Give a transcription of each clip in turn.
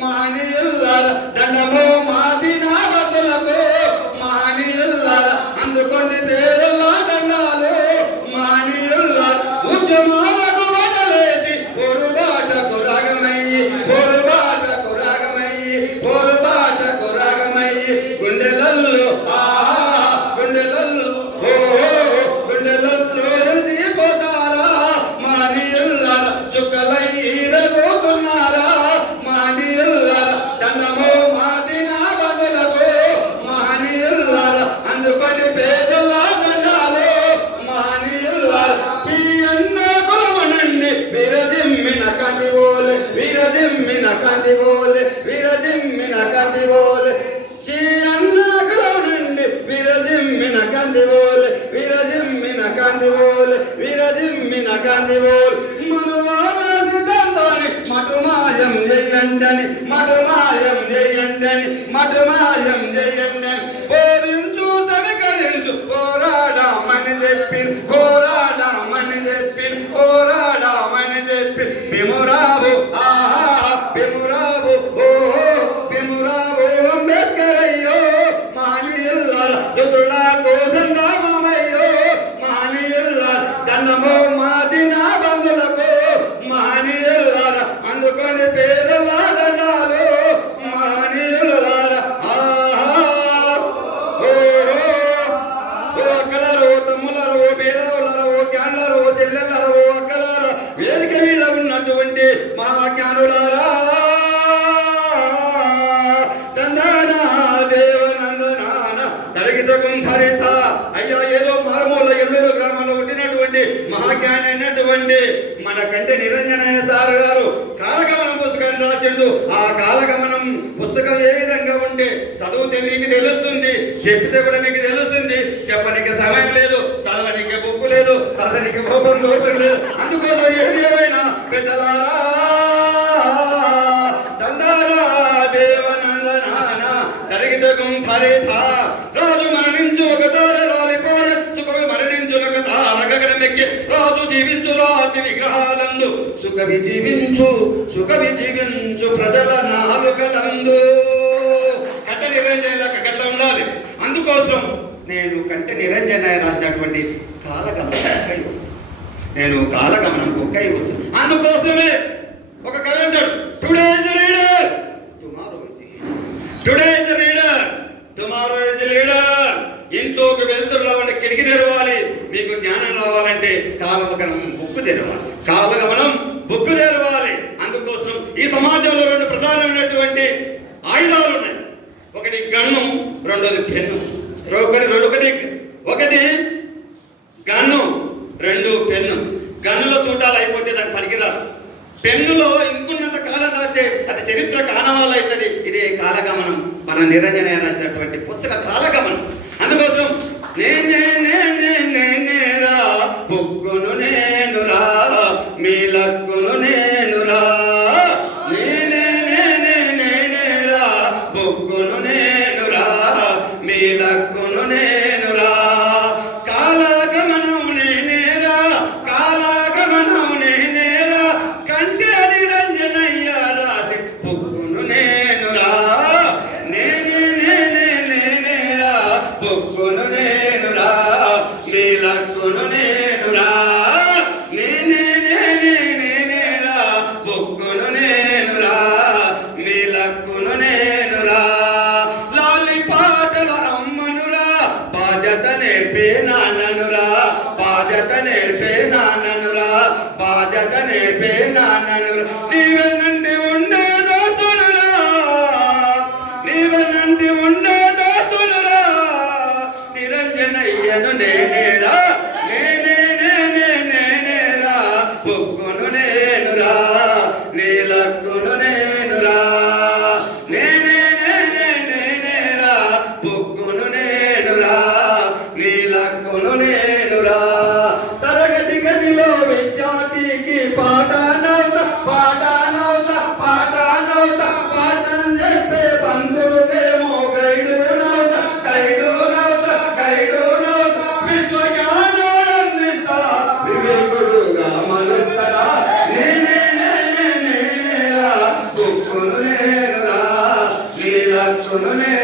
మహనీయుల దండము విరజిమ్మిన కందివోలే మనువాసి మటుమాయం చేయండని మటుమాయం చేయండని మటుమాయం చేయండి పోరించు సమీకరించు పోరాడమని చెప్పి పోరాడమని చెప్పి పోరాడమని చెప్పి తలగితకం అయ్యా ఏదో మారుమూల ఎల్లూరు గ్రామంలో పుట్టినటువంటి మహాజ్ఞాని అయినటువంటి మనకంటే నిరంజనయ్య సార్ గారు కాలగమనం పుస్తకాన్ని రాసిండు. ఆ కాలగమనం పుస్తకం ఏ విధంగా ఉంటే చదివితే మీకు తెలుస్తుంది చెప్పితే కూడా మీకు తెలుస్తుంది. చెప్పడానికి సమయం లేదు చదవడానికి బొక్కు లేదు చదవడానికి లేదు. అందుకోసం సహితకం ఫలిత రాజు మరణించు ఒక తార రాలిపోయ. సుఖవి మరణించు ఒక తారగడమెక్కి రాజు జీవించు రాతి విగ్రహాలందు. సుఖవి జీవించు సుఖవి జీవించు ప్రజల నాలుకలందు. కట్ట నిరంజనలకు గట్ల ఉండాలి. అందుకోసం నేను కంటే నిరంజన రాసినటువంటి కాలగమనం ఒక్కై వస్తాను నేను కాలగమనం ఒక్కై వస్తుంది. అందుకోసమే కాలగమనం బుక్కు మనం బొగ్గు తెరవాలి అందుకోసం ఈ సమాజంలో రెండు ప్రధానమైనటువంటి ఆయుధాలు ఉన్నాయి. ఒకటి గన్ను రెండోది పెన్ను. ఒకటి రెండు ఒకటి ఒకటి గన్ను రెండు పెన్ను. గన్నులో చూడాలి అయిపోతే దానికి పనికిరాదు. పెన్నులో ఇంకున్నంత కాలం రాస్తే అది చరిత్ర కానవాళ్ళు అవుతుంది ఇదే కాలగమనం. మన నిరంజన రాసినటువంటి పుస్తక కాలగమనం. అందుకోసం నేనే బాధ్యత నేర్పే నాన్ననురా బాధ్యత Barcelona.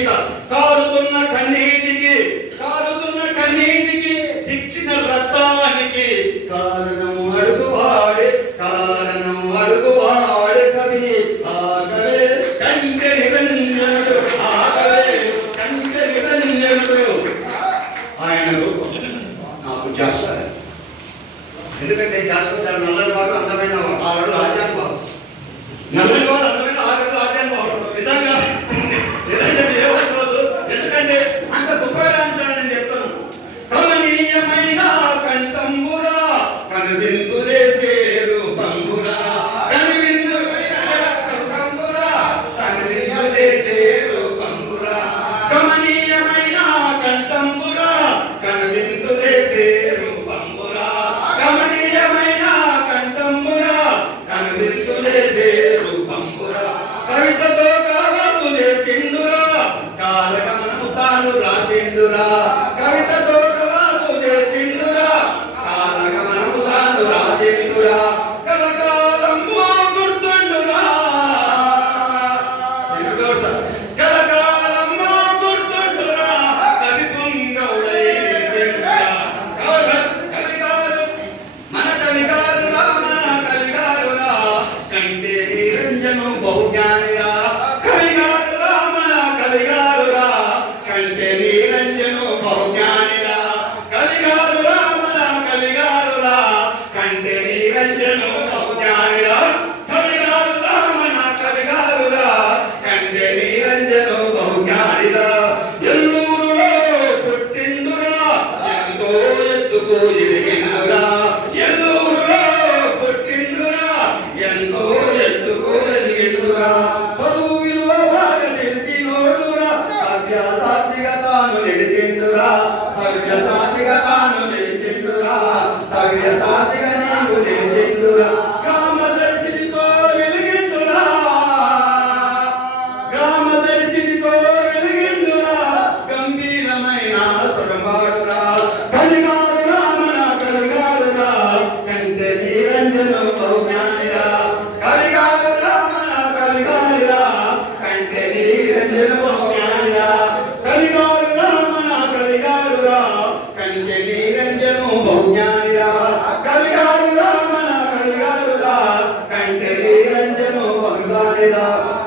సృష్టించువాడు కారుతున్న కన్నీ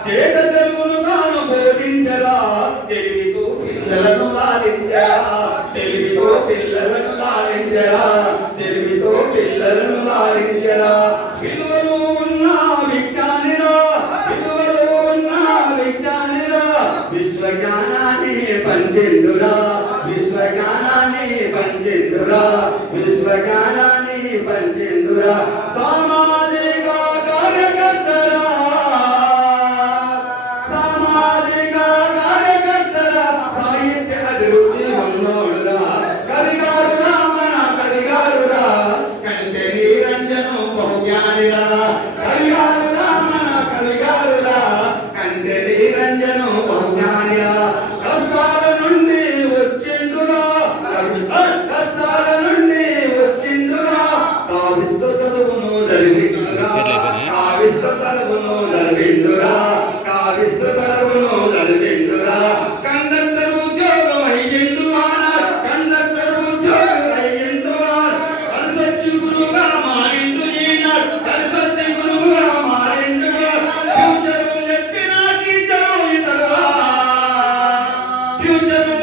తేట తెలుగును తాను బోధించరా తెలివితో పిల్లలను లాలించరా తెలివితో పిల్లలను లాలించరా తెలివితో పిల్లలను లాలించరా విలువలు ఉన్న విజ్ఞానిరా? విలువలు ఉన్న విజ్ఞానిరా? పంచెందురా? పంచెందురా? పంచెందురా? సామాజిక కార్యకర్తరా?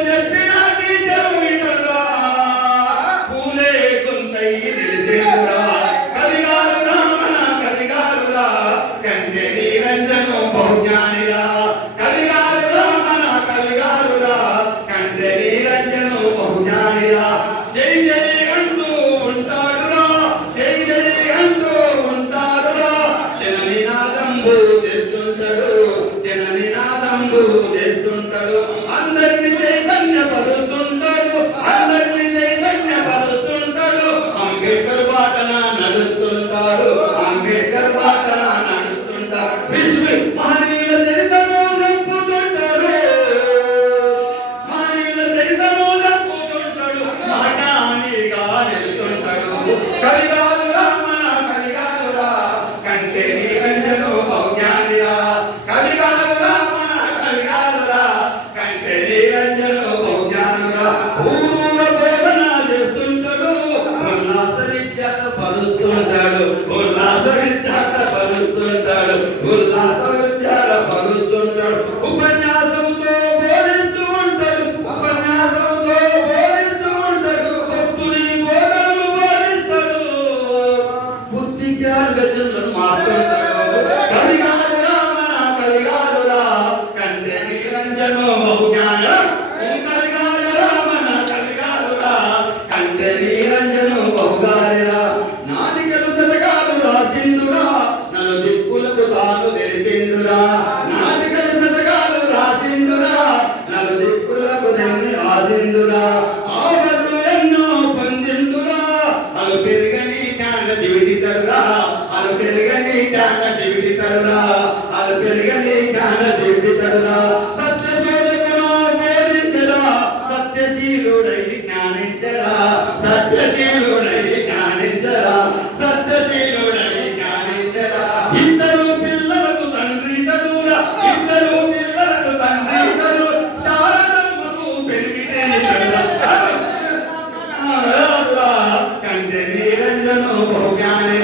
del చేస్తుంటాడు. అందరిని చైతన్యపరుస్తుంటాడు అందరిని విద్యాలు గజలను మార్చడం కవిగారురా మన కవిగారురా కంటే నిరంజనో బహుజ్ఞానం quotidiane